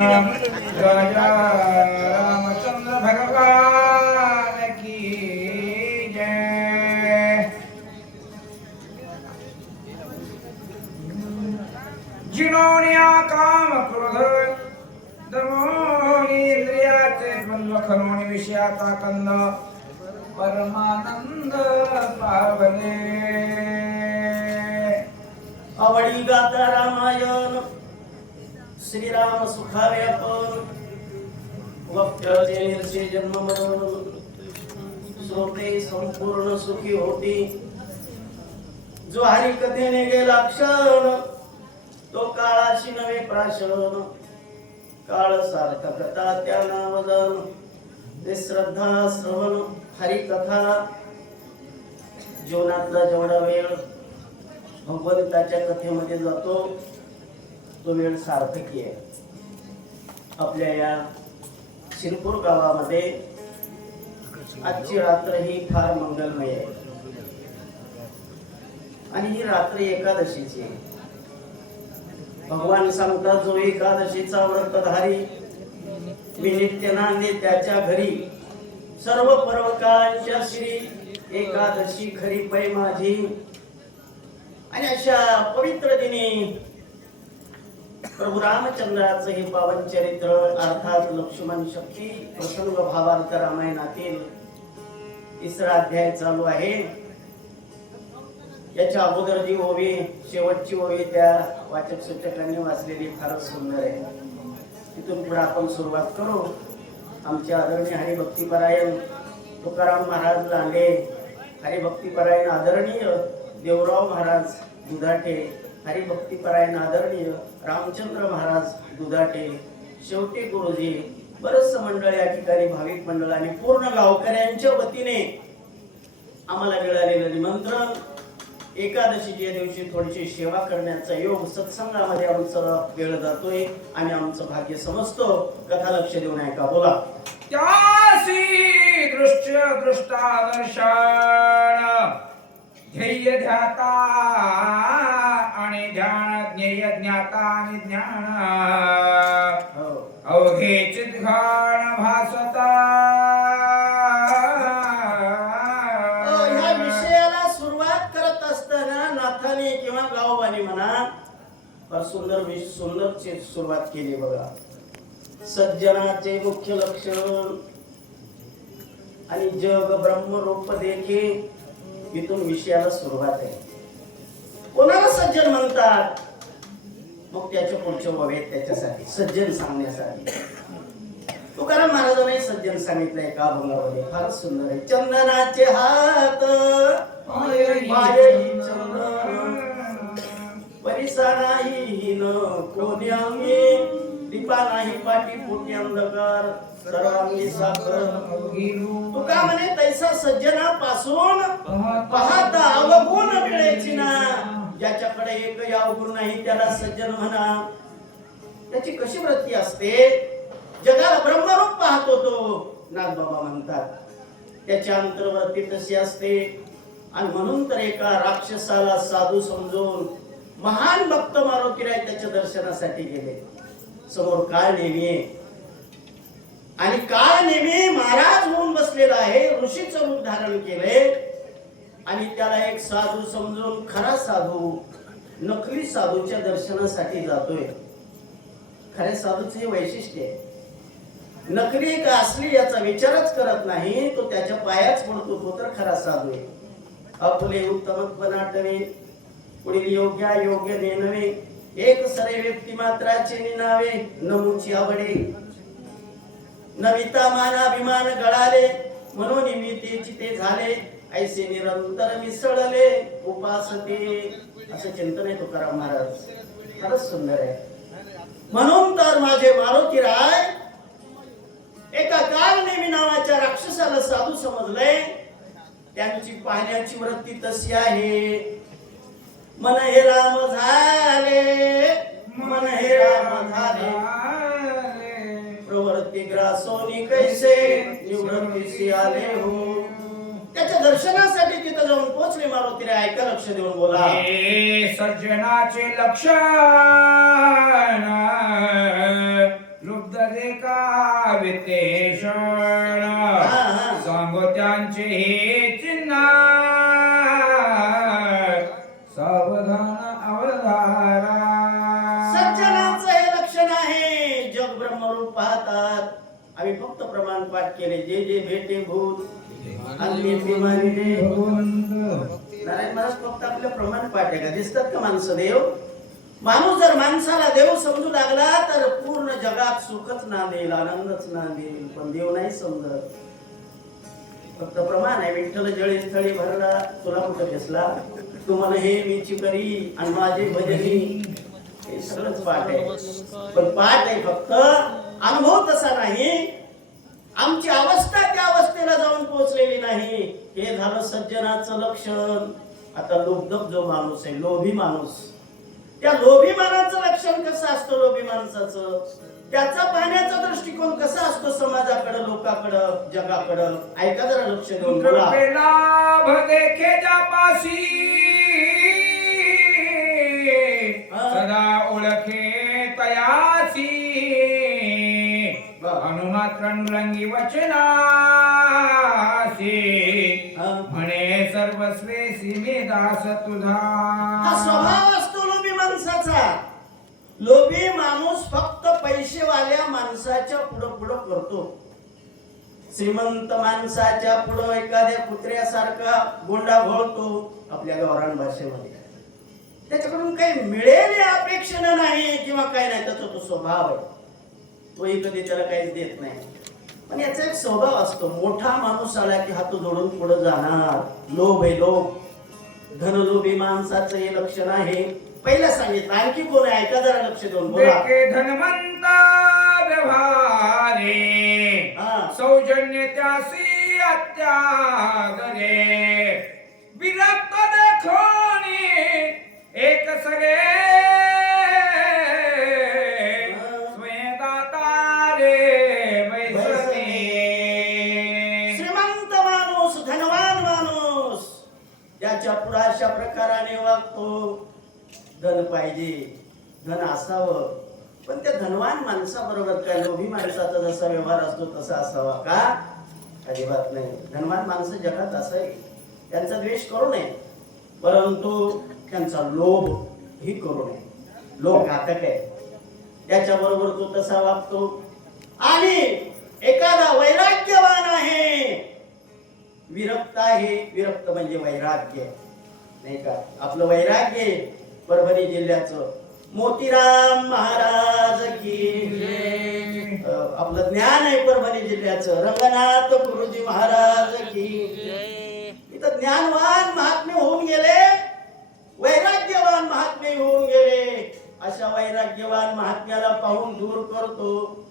राजा रामचंद्र भगवान की जय जिनोनिया काम क्रोध दमोनी इंद्रियाचे द्वंद्व खरोनी विषयाचा कंद परमानंद श्रीराम सुखावे आपण वक्त्याचे जन्म मरण श्रोते संपूर्ण सुखी होती. जो हरी कथेने गेला क्षण तो काळाशी नवे प्राशन. काळ सार्थकता त्या नावदान ते श्रद्धा श्रवण हरिकथा. जीवनातला जेवढा वेळ भगवंताच्या कथेमध्ये जातो तो वेळ सार्थकी आहे. आपल्या या शिरपूर गावामध्ये आजची रात्र ही फार मंगलमय आहे. आणि ही रात्र एकादशीची आहे. भगवान सांगतात जो एकादशीचा व्रतधारी विनित्यनाने त्याच्या घरी सर्व पर्वकाळांच्या श्री एकादशी खरी पै माझी. आणि अशा पवित्र दिनी प्रभू रामचंद्राचं हे पावन चरित्र अर्थात लक्ष्मण शक्ती प्रसंग भावार्थ रामायणातील तिसरा अध्याय चालू आहे. याच्या अगोदर जी ओवी शेवटची ओवी त्या वाचक सूचकांनी वाचलेली फारच सुंदर आहे. तिथून पुढे आपण सुरुवात करू. आमचे आदरणीय हरिभक्तीपरायण तुकाराम महाराज लांडे हरिभक्तीपरायण आदरणीय देवराव महाराज दुधाटे हरिभक्तीपरायण आदरणीय रामचंद्र महाराज दुधाटे शेवटे गुरुजी बरच मंडळ या ठिकाणी भाविक मंडळाने पूर्ण गावकऱ्यांच्या वतीने आम्हाला मिळालेलं निमंत्रण. एकादशीच्या दिवशी थोडीशी सेवा करण्याचा योग सत्संगामध्ये आमचं वेळ जातोय आणि आमचं भाग्य समजतो. कथा लक्ष देऊन ऐका बोला. त्यासी दृश्य दृष्टादर्शन ध्येय ध्याता आणि ध्यान ज्ञेय ज्ञाता आणि ज्ञान। हो. अवघे चिद्घाण भासता। ह्या विषयाला सुरुवात करत असताना नाथाने किंवा म्हणा फार सुंदर सुंदर सुरुवात केली बघा. सज्जनाचे मुख्य लक्षण आणि जग ब्रह्मरूप देखे इथून विषयाला सुरुवात आहे. कोणाला सज्जन म्हणतात? मग त्याच्या पुढचे ओवे त्याच्यासाठी सज्जन सांगण्यासाठी. तुकाराम महाराजांनी सज्जन सांगितलंय का भंगामध्ये फारच सुंदर आहे. चंदनाचे हात. परिसा नाही कोणी दीपा नाही पाठी पोटी अंधकार. सर्वांनी साखर तुका म्हणे तैसा सज्जनापासून पाहता अवगुण मिळायची ना. ज्याच्याकडे एक अवगुण नाही त्याला सज्जन म्हणा. त्याची कशी वृत्ती असते? जगाला ब्रह्मरूप पाहतो तो नागबाबा म्हणतात. त्याच्या अंतर्वृत्ती तशी असते. आणि म्हणून तर एका राक्षसाला साधू समजून महान भक्त मारुतीराय त्याच्या दर्शनासाठी गेले. समोर काळ नेहमी आणि काळ नेहमी महाराज होऊन बसलेला आहे ऋषीचं रूप धारण केले आणि त्याला एक साधू समजून खरा साधू नकली साधूच्या दर्शनासाठी जातोय. खऱ्या साधूचे हे वैशिष्ट्य आहे. नकली का असली याचा विचारच करत नाही तो त्याच्या पायाच पडतो तो तर खरा साधू आहे. आपले उत्तमत्व पुढील योग्य योग्य नेनवे एक सरे व्यक्ती मात्राचे निनावे नमुची आवडे. नविता मानाभिमान गळाले म्हणून निमित्तेची ते झाले. ऐसे निरंतर मिसळले उपासते. असं चिंतन आहे तुकाराम महाराज. खरंच सुंदर आहे. म्हणून तर माझे मारुती राय एका काल नेमी नावाच्या राक्षसाला साधू समजले त्यांची पाहण्याची वृत्ती तशी आहे. मन हे राम झाले मन हे राम झाले. प्रवृत्ती ग्रासोनी कैसे निवृत्तीशी आले हो. त्याच्या दर्शनासाठी तिथं जाऊन पोहोचले मारुती रे ऐका लक्ष देऊन बोला. हे सज्जनाचे लक्षण वित्तेषण हा. सांगो त्यांचे हे चिन्ह सावधान अवधारा. सज्जनाचं हे लक्षण आहे जग ब्रह्मरूप पाहतात. आम्ही फक्त प्रमाण पाठ केले जे जे भेटे भूत. नारायण महाराज फक्त आपलं प्रमाण पाठ आहे का? दिसतात का माणसं? देव? माणूस जर माणसाला देव समजू लागला तर पूर्ण जगात सुखच नांदेल आनंदच नांदेल पण देव नाही समजत. फक्त प्रमाण आहे. विठ्ठल जळे स्थळी भरला तुला कुठं दिसला? तुम्हाला हे मीची करी आणि माझे भजनी. हे सगळंच पाठ आहे. पण पाठ आहे फक्त अनुभव तसा नाही. आमची अवस्था त्या अवस्थेला जाऊन पोहोचलेली नाही. हे झालं सज्जनाचं लक्षण. आता लोभदप जो माणूस आहे लोभी माणूस. त्या लोभी मानाचं लक्षण कसं असतं लोभी माणसाचं? त्याचा पाहण्याचा दृष्टिकोन कसा असतो समाजाकडं लोकांकडं जगाकडं? ऐका जरा लक्ष देऊन. सदा ओळखे तयासी. वा. वचनासी म्हणे सर्वस्वे सीमे दास तुझा. हा स्वभाव असतो लोभी माणसाचा. लोभी माणूस फक्त पैसेवाल्या माणसाच्या पुढं पुढं करतो. श्रीमंत माणसाच्या पुढं एखाद्या कुत्र्यासारखा गोंडा घोळतो आपल्या गावरान भाषेमध्ये. त्याच्याकडून काही मिळेल अपेक्षा नाही किंवा काही नाही त्याचा तो स्वभाव आहे. तोही कधी त्याला काहीच देत नाही. पण याचा एक स्वभाव असतो. मोठा माणूस आला की हात जोडून पुढे जाणार. लोभ आहे लोभ. धनलोभी माणसाचं हे लक्षण आहे पहिलं सांगितलं आणखी कोण आहे? ऐका जरा लक्ष देऊन बोला. धनवंता व्यवहारे. सौजन्य त्यासी अत्यागरे. विरक्त देखोनी. एक सगे याच्यापुढे अशा प्रकाराने वागतो. धन पाहिजे धन असावं. पण त्या धनवान माणसाबरोबर काय? लोभी माणसाचा जसा व्यवहार असतो तसा असावा का? अजिबात नाही. धनवान माणसं जगात असं आहे त्यांचा द्वेष करू नये. परंतु त्यांचा लोभ ही करू नये. लोभ घातक आहे. त्याच्याबरोबर तो तसा वागतो. आणि एखादा वैराग्यवान आहे. विरक्त आहे. विरक्त म्हणजे वैराग्य. नाही का? आपलं वैराग्य परभणी जिल्ह्याचं. मोतीराम महाराज की आपलं ज्ञान आहे परभणी जिल्ह्याचं. रंगनाथ गुरुजी महाराज की इथं ज्ञानवान महात्मे होऊन गेले. वैराग्यवान महात्मे होऊन गेले. अशा वैराग्यवान महात्म्याला पाहून दूर करतो.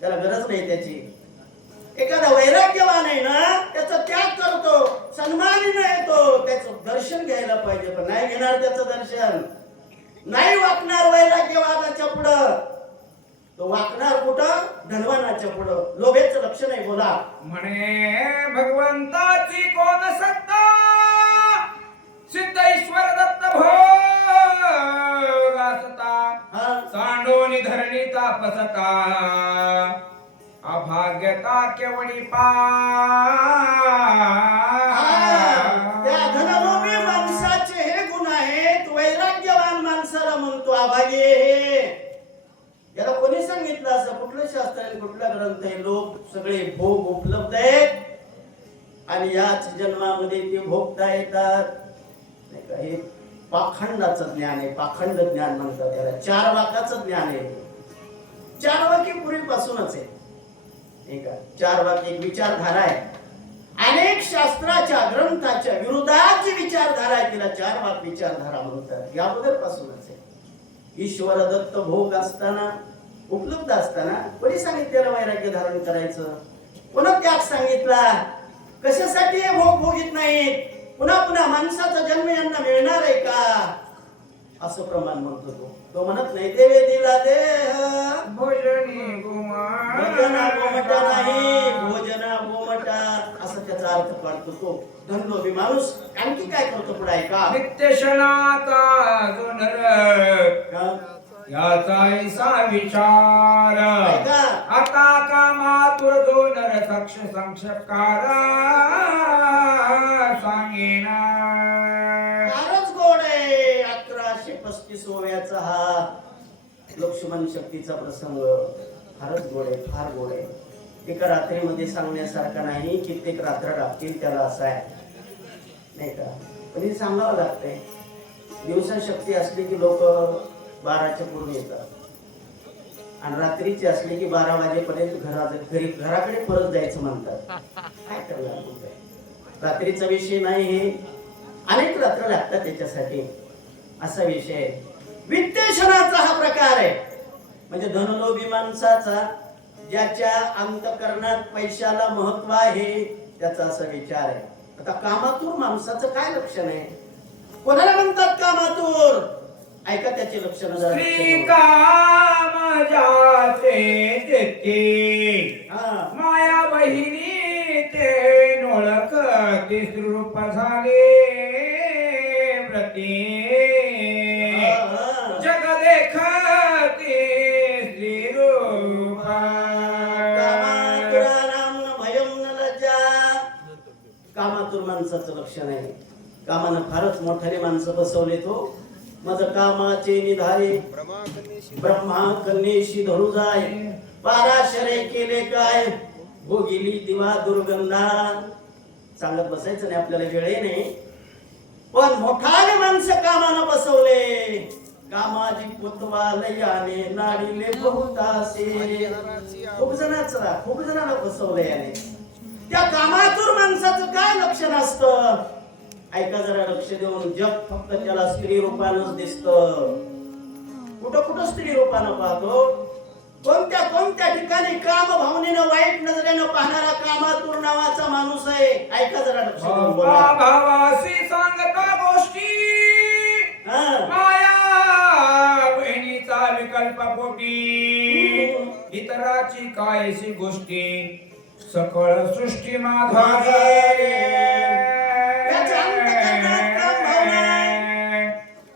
त्याला गरज नाही त्याची. एखादा वैराग्यवान आहे ना त्याचा त्याग करतो सन्मानीने येतो त्याचं दर्शन घ्यायला पाहिजे पण नाही घेणार त्याचं दर्शन. नाही वाकणार वैराग्यवानाच्या पुढं. तो वाकणार कुठं? धनवानाच्या पुढं. लोभेचं लक्ष नाही बोला. म्हणे भगवंताची कोण सत्ता? सिद्ध ईश्वर दत्त भोग असता. हा. सांडोनी धरणी तापसता. अभाग्यता केवडी पा त्या माणसाचे हे गुण आहेत. वैराग्यवान माणसाला म्हणतो अभागे. हे याला कोणी सांगितलं असं? कुठलं शास्त्र आहे कुठला ग्रंथ आहे? लोक सगळे भोग उपलब्ध आहेत. आणि याच जन्मामध्ये ते भोगता येतात. नाही का? हे पाखंडाचं ज्ञान आहे. पाखंड ज्ञान म्हणतात त्याला. चार वाकाचं ज्ञान आहे. चार वाकी पूर्वीपासूनच आहे. चार वाक एक विचारधारा आहे. अनेक शास्त्राच्या ग्रंथाच्या विरोधाची विचारधारा आहे. तिला चार वाक विचारधारा म्हणतात. या पासूनच आहे. ईश्वर दत्त भोग असताना उपलब्ध असताना कोणी सांगितलेलं वैराग्य धारण करायचं? पुन्हा त्याग सांगितला? कशासाठी हे भोग भोगीत नाहीत? पुन्हा पुन्हा माणसाचा जन्म यांना मिळणार आहे का? असं प्रमाण म्हणतो तो. तो म्हणत नाही देवे दिला देह भोजनी भजना गोमटा नाही भोजना गोमटा. असं त्याचा अर्थ काढतो तो. धनलोभी माणूस आणखी काय करतो पुढे ऐका. नित्य शनाता जो नर? याचा विचार. आता काम लक्ष संक्षेपकार सांगेन. फारच गोड आहे. अकराशे पस्तीस ओव्याचा हा लक्ष्मण शक्तीचा प्रसंग फारच गोड आहे फार गोड आहे. एका रात्रीमध्ये सांगण्यासारखा नाही कित्येक रात्र लागतील त्याला असा आहे. नाही का? पण हे सांगावं लागतंय. दिवसा शक्ती असली की लोक बाराच्या पूर्वी येतात. आणि रात्रीची असली की बारा वाजेपर्यंत घरा घरी घराकडे परत जायचं म्हणतात. काय करणार मग रात्रीचा विषय नाही हे. अनेक रात्र लागतात त्याच्यासाठी. असा विषय आहे. वित्तेषणाचा हा प्रकार आहे. म्हणजे धनलोभी माणसाचा ज्याच्या अंतकरणात पैशाला महत्त्व आहे त्याचा असा विचार आहे. आता कामातूर माणसाचं काय लक्षण आहे? कोणाला म्हणतात कामातूर ऐका त्याचे लक्षण हा. माया बहिणी ते नोळख रूप झाले. माणसाचं लक्षण आहे. कामानं फारच मोठ्याने माणसं बसवले तो. मज कामाचे निधारे. ब्रह्मा कन्येशी धरू जाय. पाराशरे केले काय? भोगिली दिवा दुर्गंधा सांगत बसायचं नाही आपल्याला वेळही नाही. पण मोठाने माणसं कामानं बसवले. कामाची पुतवालयाने नाडीले बहुतासे. खूप जणांचा खूप जणांना बसवलं याने. त्या कामातून माणसाचं काय लक्षण असतं ऐका जरा लक्ष देऊन जग फक्त त्याला स्त्री रूपानच दिसत. कुठं कुठं स्त्री रूपानं पाहतो? कोणत्या कोणत्या ठिकाणी काम भावनेनं वाईट नजरेनं पाहणारा कामातूर नावाचा माणूस आहे? ऐका जरा लक्ष देऊन बोला. सांगता गोष्टी. माया बहिणीचा विकल्प पोटी. इतराची कायशी गोष्टी? सकळ सृष्टी याच्या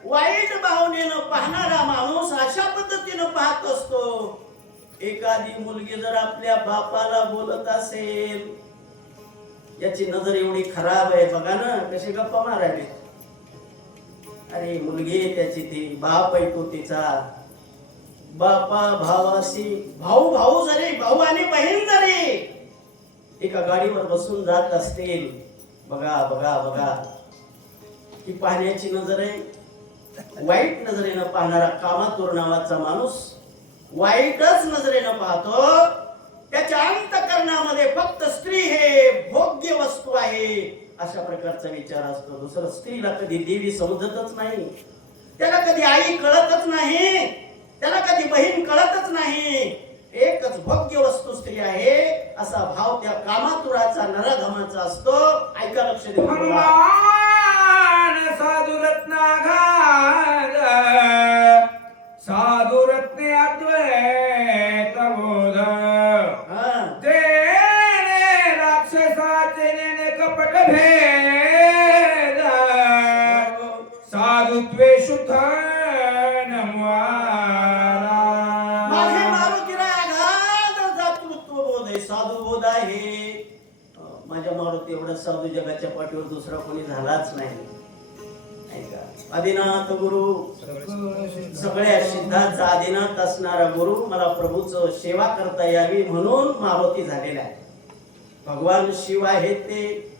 वाईट भावनेनं पाहणारा माणूस अशा पद्धतीनं पाहत असतो. एखादी मुलगी जर आपल्या बापाला बोलत असेल याची नजर एवढी खराब आहे. बघा ना कशी गप्पा मारावी अरे मुलगी त्याची ती बाप आहे तिचा. बापा भावाशी भाऊ भाऊ झाले भाऊ आणि बहीण जरी एका गाडीवर बसून जात असतील. बघा बघा बघा. ही पाहण्याची नजर आहे वाईट नजरेनं पाहणारा कामातूर नावाचा माणूस वाईटच नजरेनं पाहतो. त्याच्या अंतकरणामध्ये फक्त स्त्री हे भोग्य वस्तू आहे अशा प्रकारचा विचार असतो. दुसरं स्त्रीला कधी देवी समजतच नाही. त्याला कधी आई कळतच नाही. त्याला कधी बहीण कळतच नाही. एकच भोग्य वस्तू स्त्री आहे असा भाव त्या कामातुराचा नराधमाचा असतो ऐका लक्ष. हनुमान साधु रत्नाघात साधु रत्ने अद्वैत बोध हा. तेने राक्षसाचे नेने कपट भेद साधुत्वे शुद्ध साधू हे माझ्या मारुती एवढा साधू जगाच्या पाठीवर दुसरा कोणी झालाच नाही. आदिनाथ गुरु. सगळ्या सिद्धांचा आदिनाथ असणारा गुरु मला प्रभूच सेवा करता यावी म्हणून मारुती झालेला आहे. भगवान शिव आहेत ते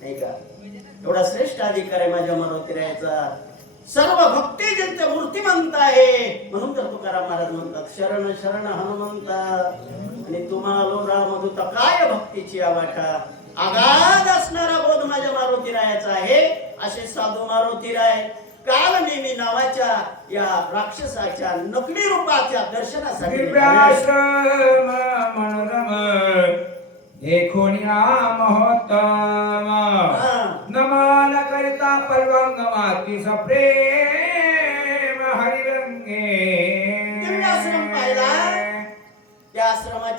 नाही का? एवढा श्रेष्ठ अधिकार आहे माझ्या मारुती रायाचा सर्व भक्ती ज्यांच्या मूर्तिमंत आहे. म्हणून तर तुकाराम महाराज म्हणतात शरण शरण हनुमंता. आणि तुम्हाला रामदूत काय भक्तीची आवाठा आगाध असणारा बोध माझ्या मारुती रायाचा आहे. असे साधू मारुती राय काल नेहमी नावाच्या या राक्षसाच्या नकली रूपाच्या दर्शनासाठी नमन करिता पल्वंग माती सप्रेम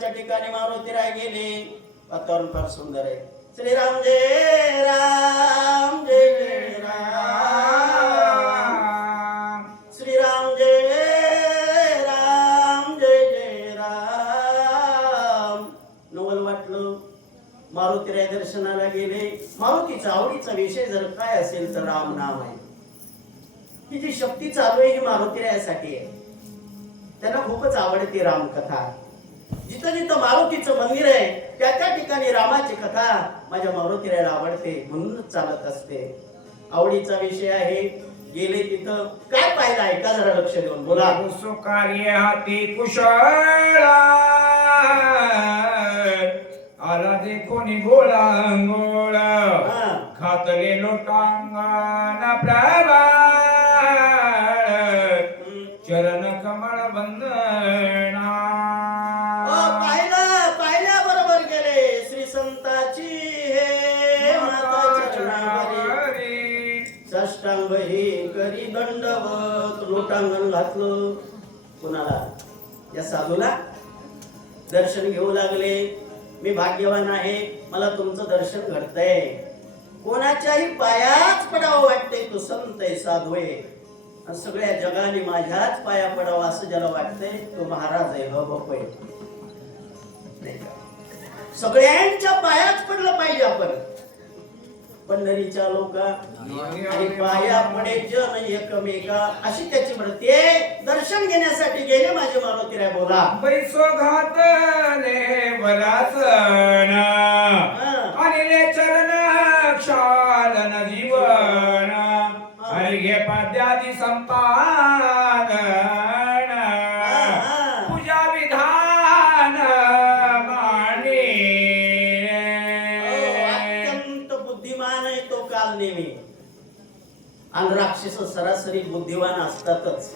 आश्रमाच्या ठिकाणी मारुती राय गेले. वातावरण फार सुंदर आहे. श्रीराम जय राम जय जय राम. श्रीराम जय राम जय जय राम. नवल वाटलं. मारुतीराय दर्शनाला गेले. मारुतीचा आवडीचा विषय जर काय असेल तर राम नाम आहे. ही जी शक्ती चालू आहे ही मारुतीरायासाठी आहे. त्यांना खूपच आवडते रामकथा. जिथं जिथं मारुतीचं मंदिर आहे त्या त्या ठिकाणी रामाची कथा माझ्या मारुतीरायाला आवडते म्हणूनच चालत असते. आवडीचा विषय आहे गेले तिथं काय पाहिलं ऐका जरा लक्ष देऊन बोला. सुकार्य हाती कुशळ. आला देखून गोळा गोळ. हा. खातले लोटांगण प्रभाळ लोटांगण घातलं कुणाला? या साधूला? दर्शन घेऊ लागले. मी भाग्यवान आहे. मला तुमचं दर्शन घडतंय. कोणाच्याही पायाच पडावं वाटतंय तो संत आहे साधू आहे सगळ्या जगाने माझ्याच पाया पडावा असं ज्याला वाटतंय तो महाराज आहे. ह बाप आहे सगळ्यांच्या पायाच पडलं पाहिजे आपण. पंढरीच्या लोका. आणि पाया पडे जन एकमेका. अशी त्याची म्हणते दर्शन घेण्यासाठी गेले माझे मारुती राय बोला. बैसो घातले वरासन सरासरी बुद्धिवान असतातच.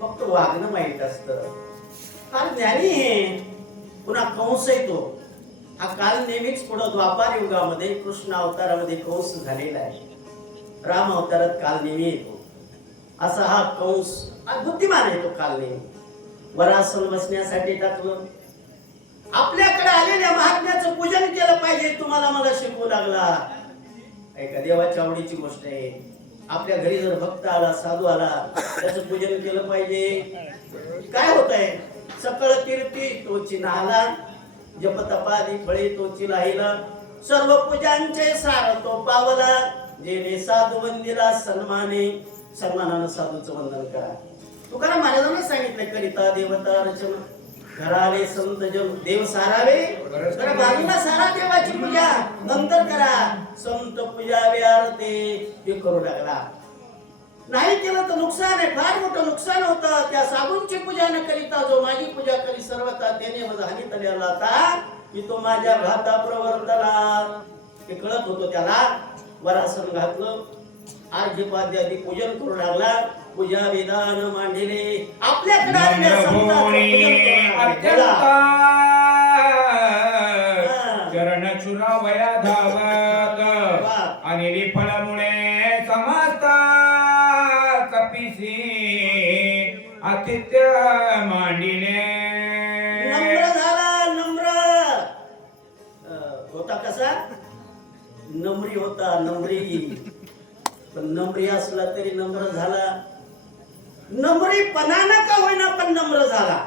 फक्त वागणं माहीत असत. फार ज्ञानी आहे पुन्हा कंस येतो हा काल नेहमीच पुढं द्वापार युगामध्ये कृष्ण अवतारामध्ये कंस झालेला आहे. राम अवतारात काल नेहमी येतो. असा हा कंस हा बुद्धिमान आहे तो काल नेहमी. वरासन बसण्यासाठी टाकलं. आपल्याकडे आलेल्या महात्म्याचं पूजन केलं पाहिजे तुम्हाला मला शिकवू लागला. ऐका देवाच्या आवडीची गोष्ट आहे. आपल्या घरी जर भक्त आला साधू आला त्याचं पूजन केलं पाहिजे. काय होत आहे सकळ कीर्ती तोची नाला जपतपादी फळे तोची लाहिला सर्व पूजांचे सार तो पावला जेणे साधू वंदिला सन्माने. सन्मानानं साधूचं वंदन करा. तुकाराम महाराजांना सांगितलं करिता देवता रचना घराले संत जन देव सारावे? तर बाजूला सारा देवाची पूजा नंतर करा. संत पूजा आरते ते करू लागला. नाही केलं तर नुकसान आहे. फार मोठं नुकसान होतं. त्या साबूनची पूजा न करीता जो माझी पूजा करी सर्वता त्याने माझा हानी तल्याला आता की तो माझ्या भाता प्रवर्तला. ते कळत होतो त्याला. वरासन घातलं. आर्घ्यपाद्यादी पूजन करू लागला. पूजा विधान मांडले. आपल्याकडे आलेल्या संतांचं चरण चुरावया धावत आणि विफळमुळे समस्त कपिसी आतिथ्य मांडिले नम्र झाला नम्र. होता कसा? नम्री होता नम्री. पण नम्री असला तरी नम्र झाला. नम्रीपणानं का होईना पण नम्र झाला?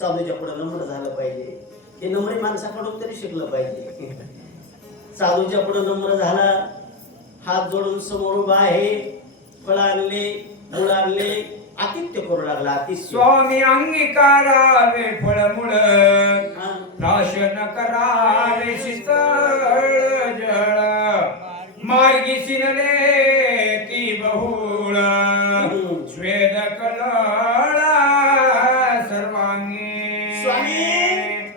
साधूच्या पुढे नम्र झालं पाहिजे. हे नम्री माणसाकडून तरी शिकलं पाहिजे. साधूच्या पुढे नम्र झाला हात जोडून समोर उभा आहे फळ आणले मुळ आणले आतिथ्य करू लागला आतिथ्य. स्वामी अंगीकारावे फळमुळ हा. राशन करावे शीतळ जळ. मार्गी सिनले स्वामी,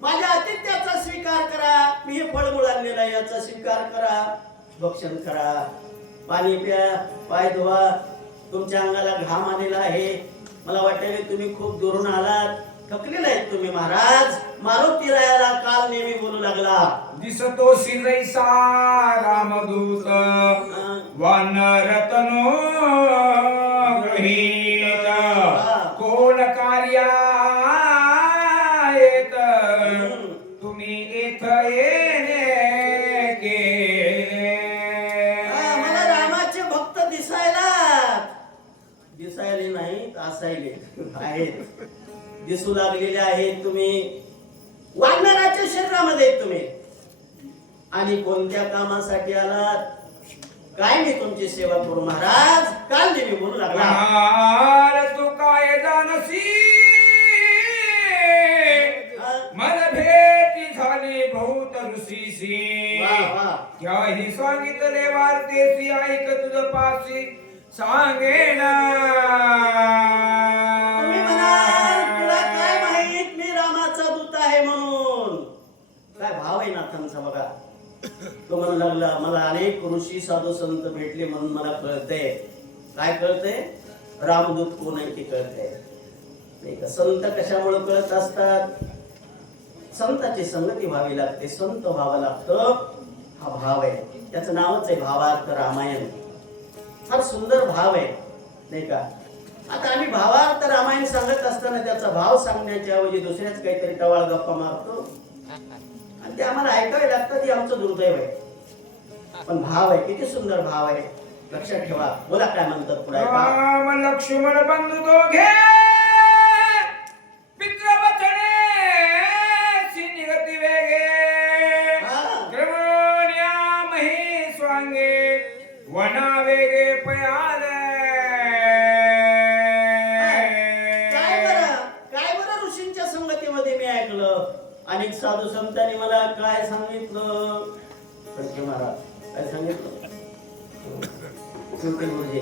माझ्या आतिथ्याचा स्वीकार करा. मी हे फळमुळ आणलेलं आहे याचा स्वीकार करा. भक्षण करा. पाणी प्या पाय धुवा. तुमच्या अंगाला घाम आलेला आहे. मला वाटतं तुम्ही खूप दुरून आलात. थकलेले आहेत तुम्ही महाराज. मारुती रायाला काल नेहमी बोलू लागला. दिसतो शिजैसा रामदूत. वानरतनो. दिसू लागलेले आहेत तुम्ही. वानराच्या शरीरामध्ये तुम्ही. आणि कोणत्या कामासाठी आलात? काय मी तुमची सेवा करू महाराज? मला मला अनेक ऋषी साधू संत भेटले म्हणून मला कळतंय. काय कळतंय? रामदूत कोण आहे ते कळतंय. नाही का? संत कशामुळे कळत असतात? संताची संगती व्हावी लागते. संत व्हावं लागतं. हा भाव आहे. त्याचं नावच आहे भावार्थ रामायण. फार सुंदर भाव आहे. नाही का? आता आम्ही भावार्थ रामायण सांगत असताना त्याचा भाव सांगण्याच्या ऐवजी दुसऱ्याच काहीतरी टवाळ गप्पा मारतो. आणि ते आम्हाला ऐकावे लागतं ते आमचं दुर्दैव आहे. पण भाव आहे किती सुंदर भाव आहे. लक्षात ठेवा बोला काय म्हणतात पुढे. राम लक्ष्मण बंधू दोघे वना वेगे पयाले. काय बरं काय बरं ऋषींच्या संगतीमध्ये मी ऐकलं? अनेक साधू संतांनी मला काय सांगितलं? सत्य महाराज. सुखी गुरुजी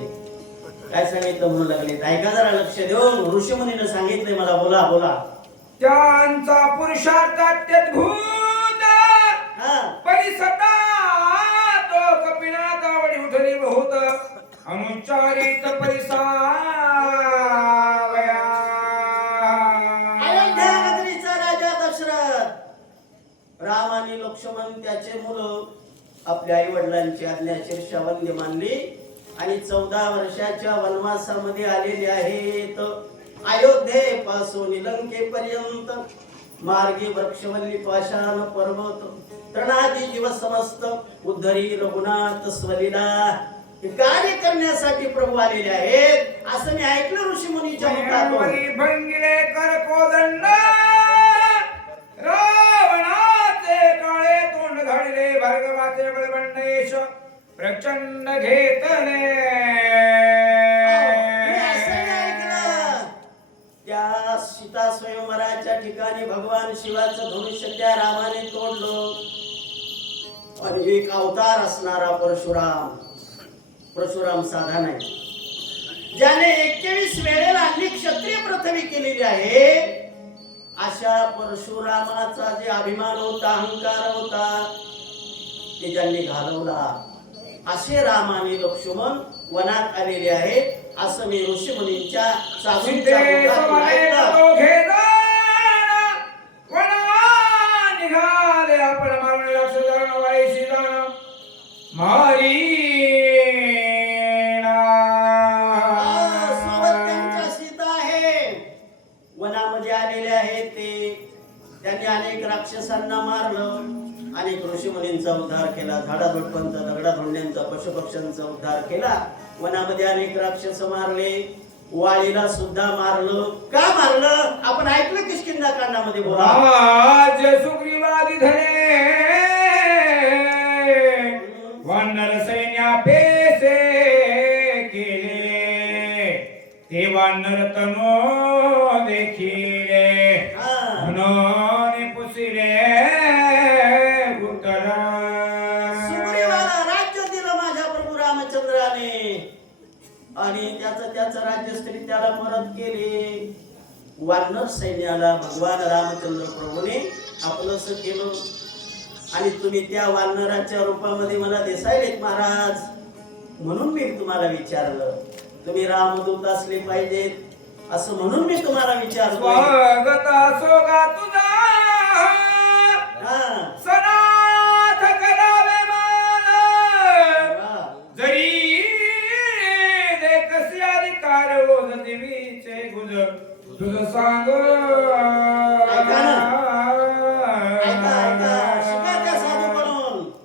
काय सांगितलं म्हणू लागले. ऐका जरा लक्ष देऊन. ऋषीमुनीनं सांगितलंय मला बोला बोला. त्यांचा पुरुषार्थ अत्यद्भुत परिसता तो कपिनाथ आवडी उठली अनुच्चारित अयोध्या परिसावया. नगरीचा राजा दशरथ. राम आणि लक्ष्मण त्याचे मुलं आपल्या आई वडिलांची आज्ञा शीर्षा वंद्य मानली. आणि चौदा वर्षाच्या वनवासामध्ये आलेले आहेत. अयोध्येपासून लंकेपर्यंत मार्गे वृक्षवल्ली पाषाण पर्वत तृणादी जीव समस्त उद्धरी रघुनाथ स्वलीला कार्य करण्यासाठी प्रभू आलेले आहेत. असं मी ऐकलं ऋषी मुनीच्या मुखातून भंगिले कर कोदंड रावणाचे काळे तोंड घालिले भार्गवाचे बळबंडेश प्रचंड घेतने त्या हो, सीता स्वयंवराच्या ठिकाणी भगवान शिवाचं धनुष्य त्या रामाने तोडलं. आणि एक अवतार असणारा परशुराम परशुराम साधा नाही. ज्याने एक्केवीस वेळेला अनेक क्षत्रिय पृथ्वी केलेली आहे अशा परशुरामाचा जे अभिमान होता अहंकार होता ते ज्यांनी घालवला असे राम आणि लक्ष्मण वनात आलेले आहेत असं मी ऋषी आहे वनामध्ये आलेले आहेत ते. त्यांनी अनेक राक्षसांना मारलं. मुनींचा उद्धार केला झाडाझुडपांचा दगडा धोंड्यांचा पशुपक्ष्यांचा उद्धार केला. वनामध्ये अनेक राक्षस मारले. वाळीला सुद्धा मारलं. का मारलं? आपण ऐकलं किशकिंदा कांडामध्ये बोला. सुग्रीवादी धरे वानर सैन्या पेसे केले. ते वानर तनो देखील वानर सैन्याला भगवान रामचंद्र प्रभूने आपलंस केलं. आणि तुम्ही त्या वानराच्या रूपामध्ये मला दिसायलेत महाराज. म्हणून मी तुम्हाला विचारलं. तुम्ही रामदूत असले पाहिजेत असं म्हणून मी तुम्हाला विचारतो तुझ सांग.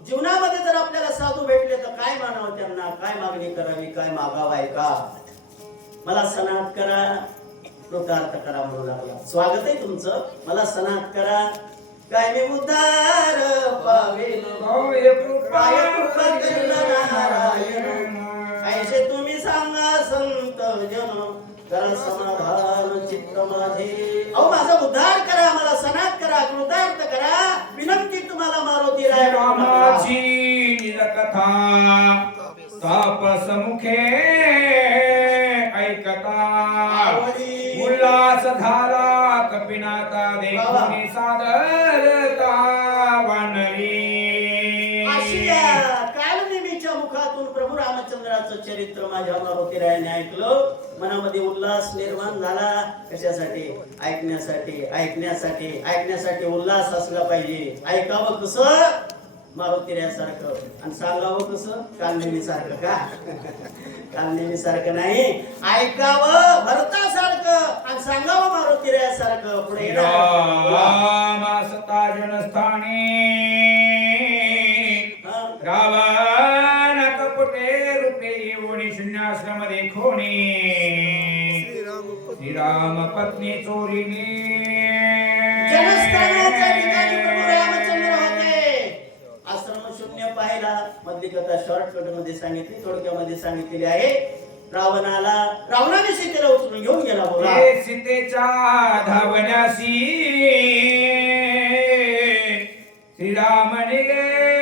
जीवनामध्ये जर आपल्याला साधू भेटले तर काय मानावं त्यांना? काय मागणी करावी? काय मागावं ऐका मला सनात करा. कृतार्थ करा म्हणू लागला. स्वागत आहे तुमचं. मला सनात करा. काय मी उद्धार ऐसे तुम्ही सांगा संत जन. समाधान चित्त माझे. अहो माझा उद्धार करा मला सनात करा कृतार्थ करा. विनंती तुम्हाला मारुती राय. रामाची नीलकथा. तापसमुखे ऐकता. उल्हास झाला कपिनाथा बाबा. देखुनी रामचंद्राचं चरित्र माझ्या मारुती रायाने ऐकलं. मनामध्ये उल्हास निर्माण झाला. कशासाठी? ऐकण्यासाठी ऐकण्यासाठी ऐकण्यासाठी उल्हास असला पाहिजे. ऐकावं कसं? मारुतीऱ्यासारखं आणि सांगावं कसं? कालनेमी सारखं का? कालनेमी सारखं नाही. ऐकावं भरतासारखं. आणि सांगावं मारुतीऱ्यासारखं पुढे येणार. पत्नी चोरीने. जनस्थानाच्या ठिकाणी प्रभू रामचंद्र होते. आश्रम शून्य पाहिला. मधली कथा शॉर्टकटमध्ये सांगितली थोडक्यामध्ये सांगितलेली आहे. रावणाला रावणाने सीतेला उचलून घेऊन गेला बोला. सीतेच्या धावण्यासी श्रीराम निगे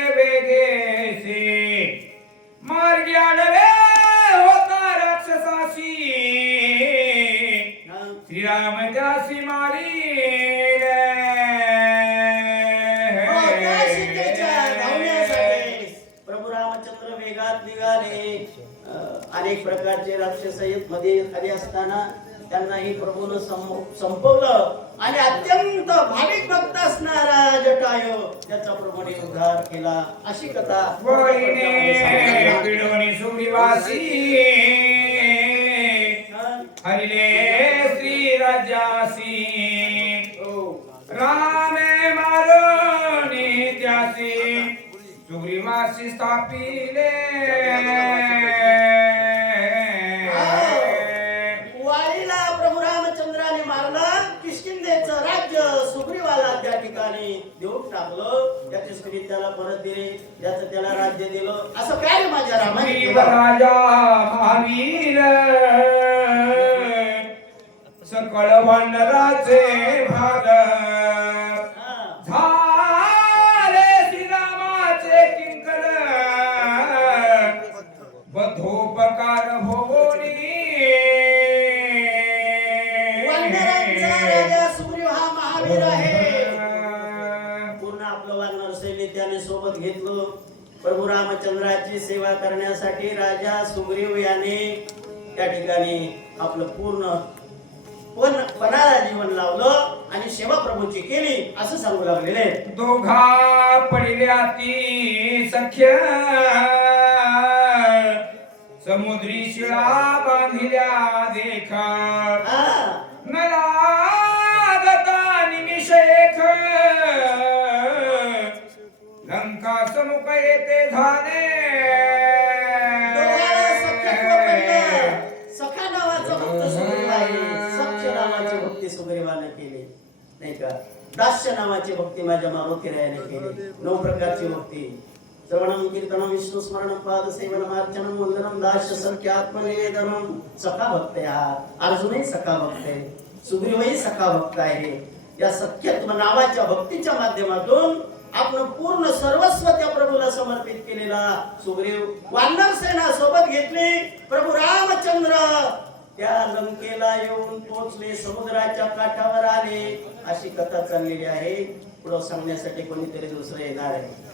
अनेक प्रकारचे राक्षसमध्ये आले असताना त्यांनाही प्रभूनं संपवलं आणि अत्यंत भाविक भक्त असणारा जटाय त्याचा प्रभूने उद्धार केला अशी कथा वळीने पिढोनी सुग्रीवासी. हरिले श्री राजासी. रामे मारोनी त्यासी सुग्रीवासी स्थापिले वालीला प्रभू रामचंद्राने मारलं किष्किंधेचं राज्य सुग्रीवाला त्या ठिकाणी देऊन टाकलं त्याची स्त्री त्याला परत दिली त्याचं त्याला राज्य दिलं. असं काय रे माझ्या रामाने? राजा महावीर सकळ भांडराचे भाग. घेतलं. प्रभू रामचंद्राची सेवा करण्यासाठी राजा सुग्रीव याने त्या ठिकाणी आपलं पूर्ण पण पणाला जीवन लावलं आणि सेवा प्रभूची केली असं सांगू लागलेले. दोघा पडिल्या ती सख्य. समुद्री शिळा बांधिल्या देखा. येते सखा नावाचं भक्त सुग्रीव सख्य नावाची भक्ती सुग्रीवाने केली नाही का? दास्य नावाची भक्ती माझ्या मारुतीरायाने केली. नऊ प्रकारची भक्ती. श्रवणम कीर्तनम विष्णू स्मरण पाद सेवनम अर्चनम वंदनम दास्य सख्य आत्मनिवेदनम सखा भक्त हा अर्जुनही सखा भक्त आहे. सुग्रीवही सखा भक्त आहे. या सख्यत्व नावाच्या भक्तीच्या माध्यमातून आपण पूर्ण सर्वस्व त्या प्रभूला समर्पित केलेला. सुग्रीव वानर सेना सोबत घेतली. प्रभू रामचंद्र त्या लंकेला येऊन पोहोचले. समुद्राच्या काठावर आले. अशी कथा चाललेली आहे. पुढं सांगण्यासाठी कोणीतरी दुसरं येणार आहे.